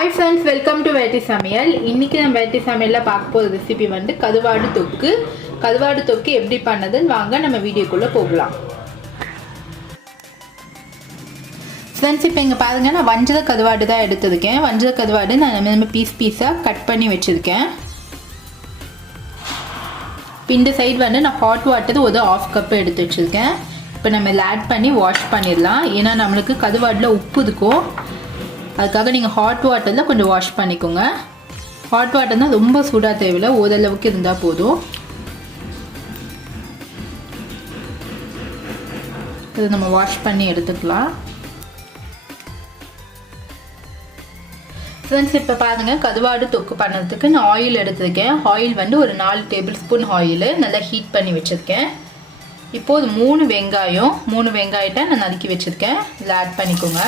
Hi friends, welcome to Vanjiram Samayal. இன்னைக்கு நம்ம Vanjiram Samayalல பார்க்க போற ரெசிபி வந்து கருவாடு தொக்கு. கருவாடு தொக்கு எப்படி பண்ணதுன்னு வாங்க நம்ம வீடியோக்குள்ள போகலாம். Friends, இப்போ இங்க பாருங்க நான் வஞ்சர கருவாடு தான் எடுத்துர்க்கேன். வஞ்சர கருவாடு நான் நம்ம பீஸா கட் பண்ணி வச்சிருக்கேன். இந்த சைடு வந்து நான் ஹாட் வாட்டர் ஒரு 1/2 கப் எடுத்து வச்சிருக்கேன். இப்போ நம்ம ஆட் பண்ணி வாஷ் பண்ணிடலாம். ஏன்னா நமக்கு கருவாடுல உப்பு இருக்கும். அதுக்காக நீங்கள் ஹாட் வாட்டரில் கொஞ்சம் வாஷ் பண்ணிக்கோங்க. ஹாட் வாட்டர்னா ரொம்ப சூடாக தேவையில்லை, ஓரளவுக்கு இருந்தால் போதும். இது நம்ம வாஷ் பண்ணி எடுத்துக்கலாம். ஃப்ரெண்ட்ஸ், இப்போ பாருங்கள் கருவாடு தொக்கு பண்ணுறதுக்கு நான் ஆயில் எடுத்துருக்கேன். ஆயில் வந்து ஒரு 4 டேபிள் ஸ்பூன் ஆயில் நல்லா ஹீட் பண்ணி வச்சுருக்கேன். இப்போது 3 வெங்காயத்தை நான் நறுக்கி வச்சுருக்கேன். இதில் ஆட் பண்ணிக்கோங்க.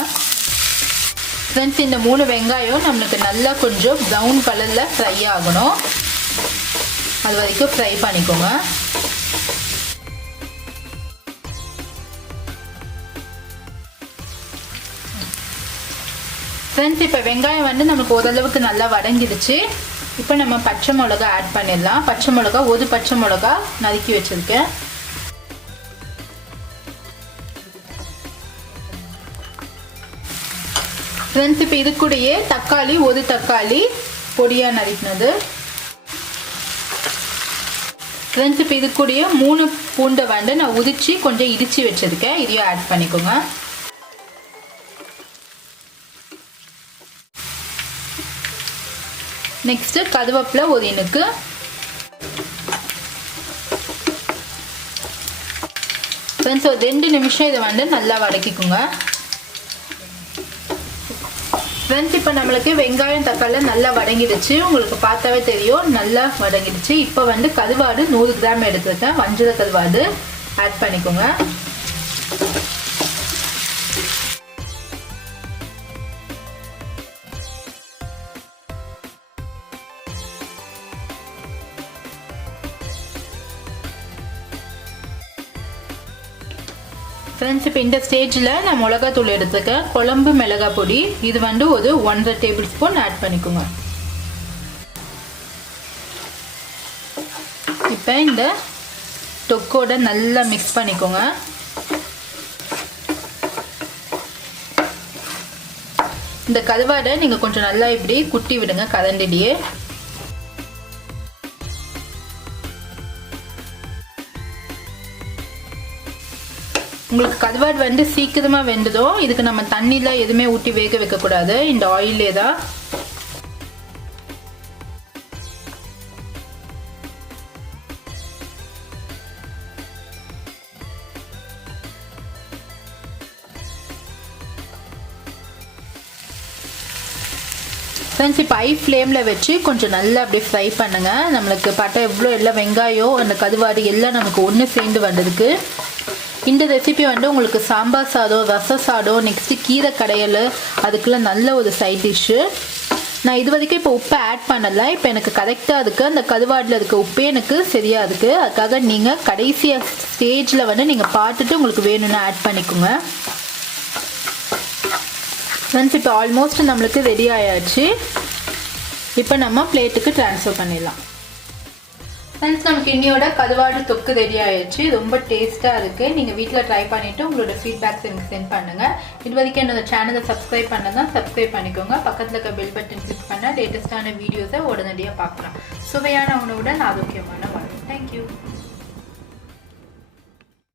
ஃப்ரெண்ட்ஸ், இந்த 3 வெங்காயம் நம்மளுக்கு நல்லா கொஞ்சம் ப்ரௌன் கலரில் ஃப்ரை ஆகணும். அது வரைக்கும் ஃப்ரை பண்ணிக்கோங்க. ஃப்ரெண்ட்ஸ், இப்போ வெங்காயம் வந்து நமக்கு ஓரளவுக்கு நல்லா வதங்கிடுச்சு. இப்போ நம்ம பச்சை மிளகா ஆட் பண்ணிடலாம். ஒரு பச்சை மிளகா நறுக்கி வச்சுருக்கேன். ஃப்ரெண்ட்ஸ், இப்போ இது கூடயே ஒரு தக்காளி பொடியாக நறுக்கினது. ஃப்ரெண்ட்ஸ், இப்போ இது கூடயே 3 பூண்டை வந்து நான் உதிச்சு கொஞ்சம் இடித்து வச்சுருக்கேன். இதையும் ஆட் பண்ணிக்கோங்க. நெக்ஸ்ட்டு கருவேப்பிலை ஒரு இனுக்கு. ஃப்ரெண்ட்ஸ், ஒரு 2 நிமிஷம் இதை வந்து நல்லா வதக்கிக்கோங்க. ஃப்ரெண்ட்ஸ், இப்போ நம்மளுக்கு வெங்காயம் தக்காளி நல்லா வதங்கிடுச்சு. உங்களுக்கு பார்த்தாவே தெரியும் நல்லா வதங்கிடுச்சு. இப்போ வந்து கருவாடு 100 கிராம் எடுத்துருக்கேன். வஞ்சர கருவாடு ஆட் பண்ணிக்கோங்க. ஃப்ரெண்ட்ஸ், இப்போ இந்த ஸ்டேஜில் நான் மிளகாத்தூள் எடுத்துக்கேன். குழம்பு மிளகாய் பொடி. இது வந்து ஒரு 1.5 டேபிள் ஸ்பூன் ஆட் பண்ணிக்கோங்க. இப்போ இந்த தொக்கோட நல்லா மிக்ஸ் பண்ணிக்கோங்க. இந்த கருவாடை நீங்கள் கொஞ்சம் நல்லா இப்படி குட்டி விடுங்க கரண்டிலேயே. உங்களுக்கு கருவாடு வந்து சீக்கிரமாக வெந்ததும் இதுக்கு நம்ம தண்ணியில் எதுவுமே ஊற்றி வேக வைக்கக்கூடாது. இந்த ஆயிலே தான். ஃப்ரெண்ட்ஸ், இப்போ ஹை ஃப்ளேமில் வச்சு கொஞ்சம் நல்லா அப்படியே ஃப்ரை பண்ணுங்கள். நம்மளுக்கு பார்த்தா எவ்வளோ எல்லாம் வெங்காயம் அந்த கருவாடு எல்லாம் நமக்கு ஒன்று சேர்ந்து வந்ததுக்கு. இந்த ரெசிபி வந்து உங்களுக்கு சாம்பார் சாதம், ரச சாதம், நெக்ஸ்ட்டு கீரை கடையல், அதுக்கெல்லாம் நல்ல ஒரு சைட் டிஷ்ஷு. நான் இது வரைக்கும் இப்போ உப்பை ஆட் பண்ணலை. இப்போ எனக்கு கரெக்டாக இருக்குது. அந்த கருவாடில் இருக்க உப்பே எனக்கு சரியாக இருக்குது. அதுக்காக நீங்கள் கடைசியாக ஸ்டேஜில் வந்து நீங்கள் பார்த்துட்டு உங்களுக்கு வேணும்னு ஆட் பண்ணிக்கோங்க. ஃப்ரெண்ட்ஸ், இப்போ ஆல்மோஸ்ட் நம்மளுக்கு ரெடி ஆயாச்சு. இப்போ நம்ம பிளேட்டுக்கு ட்ரான்ஸ்ஃபர் பண்ணிடலாம். ஃப்ரெண்ட்ஸ், நமக்கு இன்னையோட கருவாடு தொக்கு ரெடி ஆயிடுச்சு. ரொம்ப டேஸ்ட்டாக இருக்குது. நீங்கள் வீட்டில் ட்ரை பண்ணிவிட்டு உங்களோட ஃபீட்பேக்ஸ் எனக்கு சென்ட் பண்ணுங்கள். இது வரைக்கும் என்னோட சேனலை சப்ஸ்கிரைப் பண்ணதான் சப்ஸ்கிரைப் பண்ணிக்கோங்க. பக்கத்தில் இருக்க பெல் பட்டன் கிளிக் பண்ணால் லேட்டஸ்ட்டான வீடியோஸை உடனடியாக பார்க்கலாம். சுவையான உணவுடன் ஆரோக்கியமான வாழ்க்கை. தேங்க்யூ.